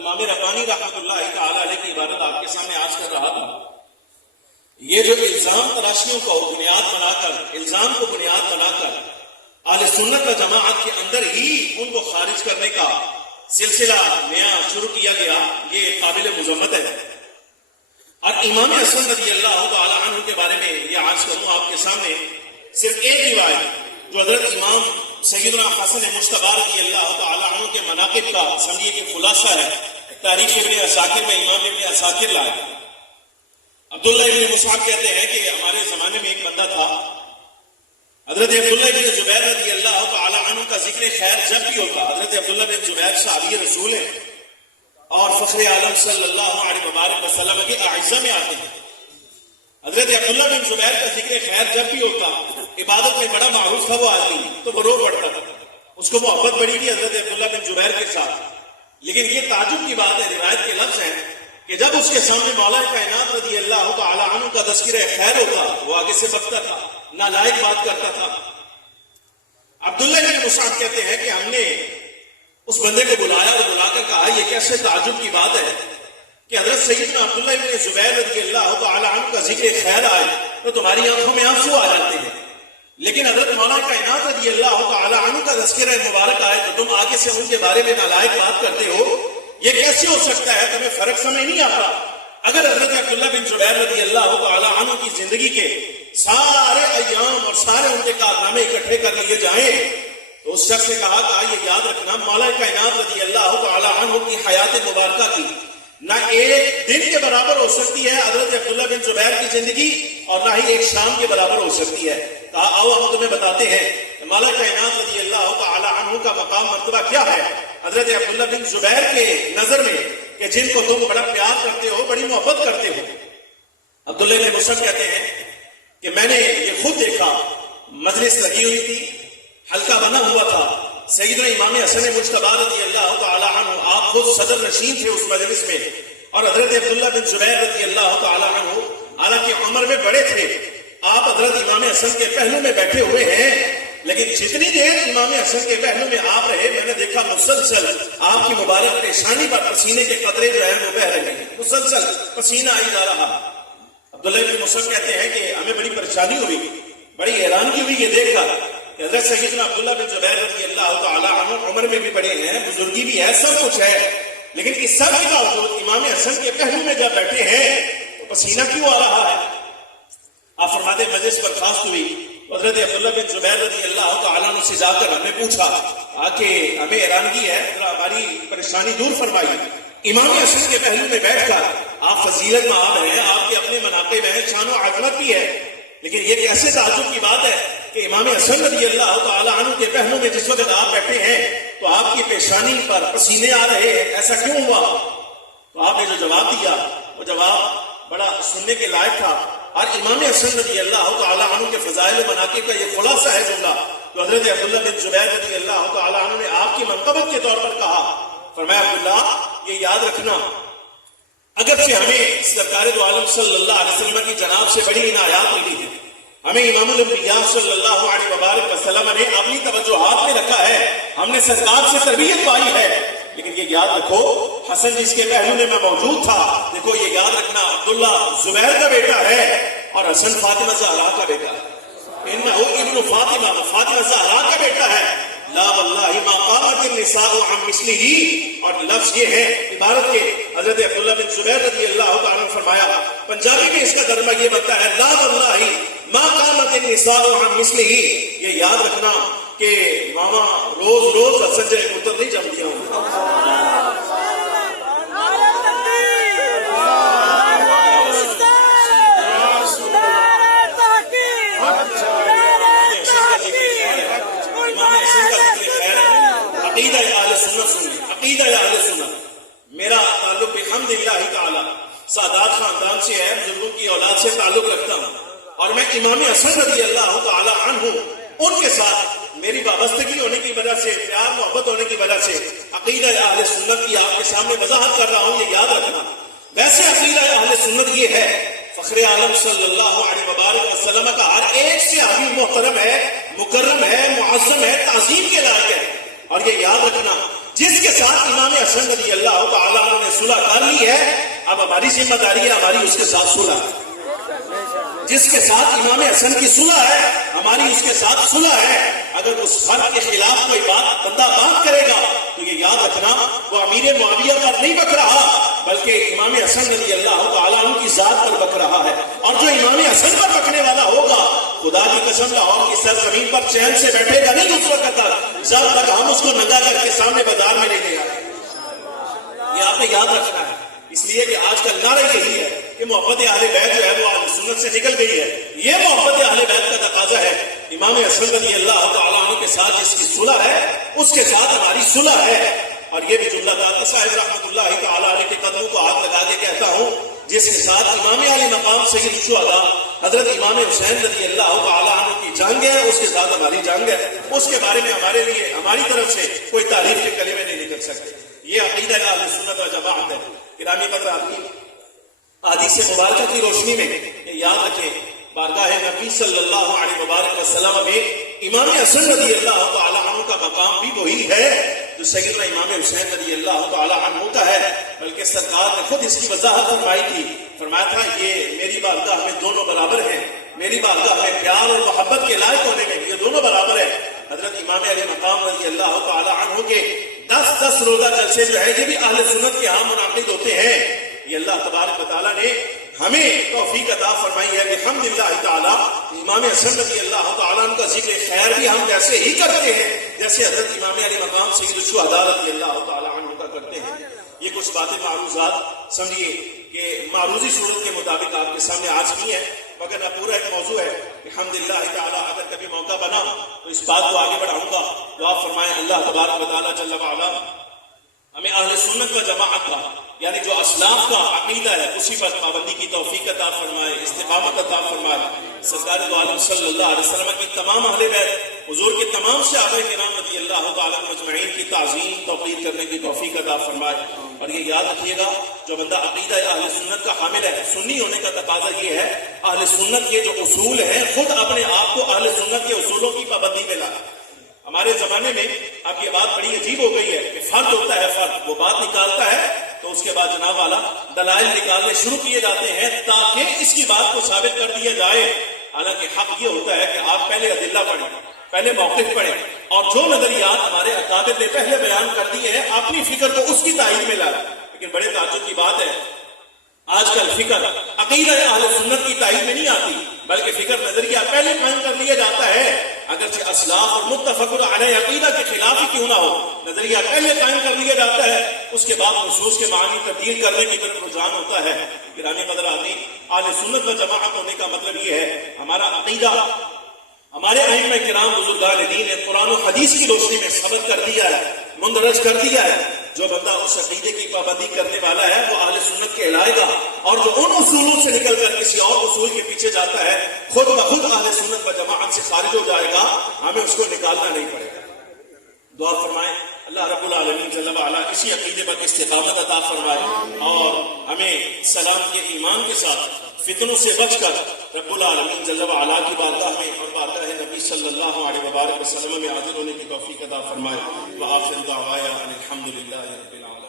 امام ربانی رحمۃ اللہ تعالی علیہ کی عبارت آپ کے سامنے آج کر رہا تھا. یہ جو الزام تراشیوں کو بنیاد بنا کر، الزام کو بنیاد بنا کر اہل سنت و جماعت کے اندر ہی ان کو خارج کرنے کا سلسلہ نیا شروع کیا گیا، یہ قابل مذمت ہے. اور امام حسن رضی اللہ تعالی عنہ کے بارے میں یہ عرض کروں آپ کے سامنے صرف ایک روایت جو حضرت امام سیدنا حسن مجتبی رضی اللہ تعالی عنہ کے مناقب کا سمجھیے کہ خلاصہ ہے. تاریخ ابن عساکر میں امام ابن عساکر لائے. عبداللہ ابن مصعب کہتے ہیں کہ ہمارے زمانے میں ایک بندہ تھا، حضرت عبداللہ بن زبیر رضی اللہ تعالی عنہ کا ذکر خیر جب بھی ہوتا، حضرت عبداللہ بن زبیر صحابی رسول ہیں اور فخر عالم صلی اللہ علیہ وبارک وسلم کے اعزہ میں آتے ہیں. حضرت عبداللہ بن زبیر کا ذکر خیر جب بھی ہوتا، عبادت میں بڑا معروف تھا وہ آدمی، تو وہ رو پڑتا تھا، اس کو محبت بڑی تھی حضرت عبداللہ بن زبیر کے ساتھ. لیکن یہ تعجب کی بات ہے، روایت کے لفظ ہیں کہ جب اس کے سامنے مولا کائنات رضی اللہ تعالی عنہ کا تذکرہ خیر ہوتا، وہ آگے سے بکتا تھا، نالائق بات کرتا تھا. عبداللہ بن مصعب کہتے ہیں کہ ہم نے اس بندے کو بلایا اور بلا کر کہا یہ کیسے تعجب کی بات ہے کہ حضرت سیدنا عبداللہ بن زبیر رضی اللہ تعالی عنہ کا ذکر خیر آئے تو تمہاری آنکھوں میں آنسو آ جاتے ہیں، لیکن حضرت مولا کائنات رضی اللہ تعالی عنہ کا تذکرہ مبارک آئے تو تم آگے سے ان کے بارے میں نالائق بات کرتے ہو. یہ کیسے ہو سکتا ہے؟ تمہیں فرق سمجھ نہیں آتا. اگر حضرت عبداللہ بن زبیر رضی اللہ تعالی عنہ کی زندگی کے سارے ایام اور سارے ان کے کارنامے اکٹھے کر لیے جائیں تو اس شخص نے کہا کہ یہ یاد رکھنا مولا کائنات رضی اللہ تعالی عنہ کی حیات مبارکہ کی نہ ایک دن کے برابر ہو سکتی ہے حضرت عبداللہ بن زبیر کی زندگی، اور نہ ہی ایک شام کے برابر ہو سکتی ہے. کہا آؤ ہم تمہیں بتاتے ہیں کہ مولا کائنات رضی اللہ تعالی عنہ کا مقام مرتبہ کیا ہے حضرت عبداللہ بن زبیر کے نظر میں، کہ جن کو تم بڑا پیار کرتے ہو، بڑی محبت کرتے ہو. عبداللہ بن مصعب کہتے ہیں کہ میں نے یہ خود دیکھا، مجلس لگی ہوئی تھی، حلقہ بنا ہوا تھا، سیدنا امام حسن مجتبی رضی اللہ تعالی عنہ آپ خود صدر نشین تھے اس مجلس میں، اور حضرت عبداللہ بن زبیر رضی اللہ تعالی عنہ حالانکہ عمر میں بڑے تھے، آپ حضرت امام حسن کے پہلو میں بیٹھے ہوئے ہیں، لیکن جتنی دیر امام حسن کے پہلو میں آپ رہے میں نے دیکھا مسلسل آپ کی مبارک پیشانی پر پسینے کے قطرے جو ہیں وہ بہہ رہے ہیں، مسلسل پسینہ آئی جا رہا. عبداللہ بن مصعب کہتے ہیں کہ ہمیں بڑی پریشانی ہوئی، بڑی حیرانگی ہوئی یہ دیکھ کر کہ حضرت سیدنا عبداللہ بن زبیر رضی اللہ تعالی عنہ عمر میں بھی بڑے ہیں، بزرگی بھی ہے، سب کچھ ہے، لیکن اس سب کے باوجود امام حسن کے پہلو میں جب بیٹھے ہیں تو پسینہ کیوں آ رہا ہے؟ آپ فرماتے مجلس برخاست ہوئی، حضرت عبداللہ بن زبیر رضی اللہ تعالیٰ عنہ سے جا کر ہمیں پوچھا کہ ہمیں حیرانگی ہے، ہماری پریشانی دور فرمائی. امام حسن کے پہلو میں بیٹھ کر آپ فضیلت مآب ہیں، آپ کے اپنے مناقب ہیں، شان و عظمت بھی ہے، لیکن یہ کیسے تعجب کی بات ہے کہ امام حسن رضی اللہ تعالیٰ عنہ کے پہلو میں جس وقت آپ بیٹھے ہیں تو آپ کی پیشانی پر پسینے آ رہے ہیں، ایسا کیوں ہوا؟ تو آپ نے جو جواب دیا وہ جواب بڑا سننے کے لائق تھا. اور امام حسن رضی اللہ تعالی عنہ کے فضائل و مناقب کا یہ خلاصہ ہے جملہ جو حضرت عبداللہ بن زبیر رضی اللہ تعالی عنہ نے آپ کی منقبت کے طور پر کہا. فرمایا عبداللہ یہ یاد رکھنا، اگرچہ ہمیں سرکار دو عالم صلی اللہ علیہ وسلم کی جناب سے بڑی عنایات ملی ہے، ہمیں امام الانبیاء صلی اللہ علیہ وبارک وسلم نے اپنی توجہات میں رکھا ہے، ہم نے سرکار سے تربیت پائی ہے، لیکن یہ یاد رکھو حسن جس کے پہلو میں موجود تھا، دیکھو یہ یاد رکھنا عبداللہ زبیر کا بیٹا ہے اور حسن فاطمہ زہرا کا بیٹا ہے، انہو ابن فاطمہ، فاطمہ زہرا کا بیٹا ہے. لا واللہ ما قامت النساء عن مثلہ، اور لفظ یہ ہے عبارت کے حضرت عبداللہ بن زبیر رضی اللہ تعالیٰ نے فرمایا، پنجابی میں اس کا ترجمہ یہ بنتا ہے لا واللہ ما قامت النساء عن مثلہ. یہ یاد رکھنا کہ ماما روز روز حسن جائے پتر نہیں جمتی ہوں. عقیدہ اہل سنت سنیں، عقیدہ اہل سنت. میرا تعلق بحمداللہ تعالی سادات خاندان سے ہے، بزرگوں کی اولاد سے تعلق رکھتا ہوں، اور میں امام حسن رضی اللہ تعالی عنہ ان کے ساتھ میری وابستگی ہونے کی وجہ سے، پیار محبت ہونے کی وجہ سے عقیدہ اہل سنت کی آپ کے سامنے وضاحت کر رہا ہوں، یہ یاد رکھنا. ویسے عقیدہ اہل سنت یہ ہے فخر عالم صلی اللہ علیہ وبارک وسلم کا ہر ایک صحابی محترم ہے، مکرم ہے، معظم ہے، تعظیم کے لائق ہے. اور یہ یاد رکھنا جس کے ساتھ امام حسن رضی اللہ تعالیٰ عنہ نے صلح کر لی ہے، اب ہماری ذمہ داری ہے ہماری اس کے ساتھ صلح ہے۔ جس کے ساتھ امام حسن کی صلح ہے ہماری اس کے ساتھ صلح ہے۔ اگر اس فرق کے خلاف کوئی بندہ بات کرے گا تو یہ یاد رکھنا وہ امیر معاویہ پر نہیں بک رہا بلکہ امام حسن رضی اللہ تعالیٰ عنہ کی ذات پر بک رہا ہے۔ اور جو امام حسن پر بکنے والا ہوگا خدا کی قسم لاہور کی سرزمین پر چین سے بیٹھے گا نہیں اس وقت تک جب تک ہم اس کو ننگا کر کے سامنے بازار میں نہیں لے آئے۔ یہ آپ نے یاد رکھنا ہے، اس لیے کہ آج کل نعرہ یہی ہے کہ محبت اہل بیت جو ہے وہ اہل سنت سے نکل گئی ہے۔ یہ محبت اہل بیت کا تقاضا ہے۔ امام حسن رضی اللہ تعالیٰ عنہ کے ساتھ جس کی صلح ہے اس کے ساتھ ہماری صلح ہے۔ اور یہ بھی جملہ داتا صاحب رحمۃ اللہ تعالیٰ علیہ کے قدموں کو ہاتھ لگا کے کہتا ہوں، جس کے ساتھ امام علی مقام سید الشہداء حضرت امام حسین رضی اللہ تعالیٰ عنہ کی جنگ ہے اس کے ساتھ ہماری جنگ ہے۔ اس کے بارے میں ہمارے لیے ہماری طرف سے کوئی تعریف کے کلمے نہیں نکل سکتے۔ یہ عقیدہ اہل سنت و جماعت ہے۔ گرامی حضرات، حدیث مبارکہ کی روشنی میں یہ یاد رکھیں، بارگاہ نبی صلی اللہ علیہ وبارک وسلم میں امام حسن رضی اللہ تعالیٰ عنہ کا مقام بھی وہی ہے جو سیدنا امام حسین رضی اللہ تعالیٰ عنہ کا ہے، بلکہ سرکار نے خود اس کی وضاحت فرمائی تھی۔ فرمایا تھا یہ میری بارگاہ میں دونوں برابر ہیں، میری بارگاہ میں پیار اور محبت کے لائق ہونے میں یہ دونوں برابر ہے۔ حضرت امام علی مقام رضی اللہ تعالیٰ عنہ کے 10 روزہ جلسے جو ہے یہ بھی اہل سنت کے ہاں منعقد ہوتے ہیں۔ یہ اللہ تبارک و تعالیٰ نے ہمیں توفیق عطا فرمائی ہے بحمد اللہ تعالیٰ۔ امام حسن رضی اللہ تعالیٰ عنہ کا ذکر خیر بھی ہم ویسے ہی کرتے ہیں جیسے حضرت امام علی مقام سید الشہداء رضی اللہ تعالیٰ عنہ کا کرتے ہیں۔ یہ کچھ باتیں معروضات سمجھیے کہ معروضی صورت کے مطابق آپ کے سامنے آج کی ہیں، مگر پورا ایک موضوع ہے الحمدللہ تعالیٰ۔ اگر کبھی موقع بنا تو اس بات کو آگے بڑھاؤں گا۔ دعا فرمائیں اللہ تبارک و تعالیٰ جل وعلا ہمیں اہل سنت و جماعت کا یعنی جو اسلاف کا عقیدہ ہے اسی پر پابندی کی توفیق عطا فرمائے، استقامت عطا فرمائے۔ سرکار دو عالم صلی اللہ علیہ وسلم کی تمام اہل بیت، حضور کے تمام صحابہ کرام رضی اللہ تعالیٰ مجمعین کی تعظیم توقیر کرنے کی توفیق عطا فرمائے۔ اور یہ یاد رکھیے گا جو بندہ عقیدہ اہل سنت کا حامل ہے، سنی ہونے کا تقاضا یہ ہے اہل سنت کے جو اصول ہیں خود اپنے آپ کو اہل سنت کے اصولوں کی پابندی میں لانا۔ ہمارے زمانے میں اب یہ بات بڑی عجیب ہو گئی ہے کہ فرد ہوتا ہے، فرد وہ بات نکالتا ہے تو اس کے بعد جناب والا دلائل نکالنے شروع کیے جاتے ہیں تاکہ اس کی بات کو ثابت کر دیا جائے۔ حالانکہ حق یہ ہوتا ہے کہ آپ پہلے ادلہ پڑھیں، پہلے موقف پڑھیں، اور جو نظریات ہمارے اکابر نے پہلے بیان کر دیے ہیں اپنی فکر کو اس کی تائید میں لائیں۔ لیکن بڑے تعجب کی بات ہے آج کل فکر عقیدہ اہل سنت کی تائید میں نہیں آتی بلکہ فکر نظریہ پہلے قائم کر لیا جاتا ہے، اگرچہ اسلاف اور متفق علیہ عقیدہ کے خلاف ہی کیوں نہ ہو، نظریہ پہلے قائم کر لیا جاتا ہے، اس کے بعد نصوص کے معنی تبدیل کرنے کی طرف رجحان ہوتا ہے۔ گرامی حضرات، اہل سنت و جماعت ہونے کا مطلب یہ ہے ہمارا عقیدہ ہمارے ائمہ کرام بزرگان دین نے قرآن و حدیث کی روشنی میں ثابت کر دیا ہے، مندرج کر دیا ہے۔ جو بندہ اس عقیدے کی پابندی کرنے والا ہے وہ اہل سنت کہلائے گا، اور جو ان اصولوں سے نکل کر کسی اور اصول کے پیچھے جاتا ہے خود بخود اہل سنت و جماعت سے خارج ہو جائے گا، ہمیں اس کو نکالنا نہیں پڑے گا۔ دعا فرمائیں اللہ رب العالمین جل وعلا اسی عقیدے پر استقامت عطا فرمائے اور ہمیں سلامتی ایمان کے ساتھ فتنوں سے بچ کر رب العالمین جل وعلا کی بارگاہ میں اور بارگاہ نبی صلی اللہ علیہ وبارک وسلم میں حاضر ہونے کی توفیق عطا فرمائے۔ وآخر دعوانا ان الحمد للہ رب العالمین۔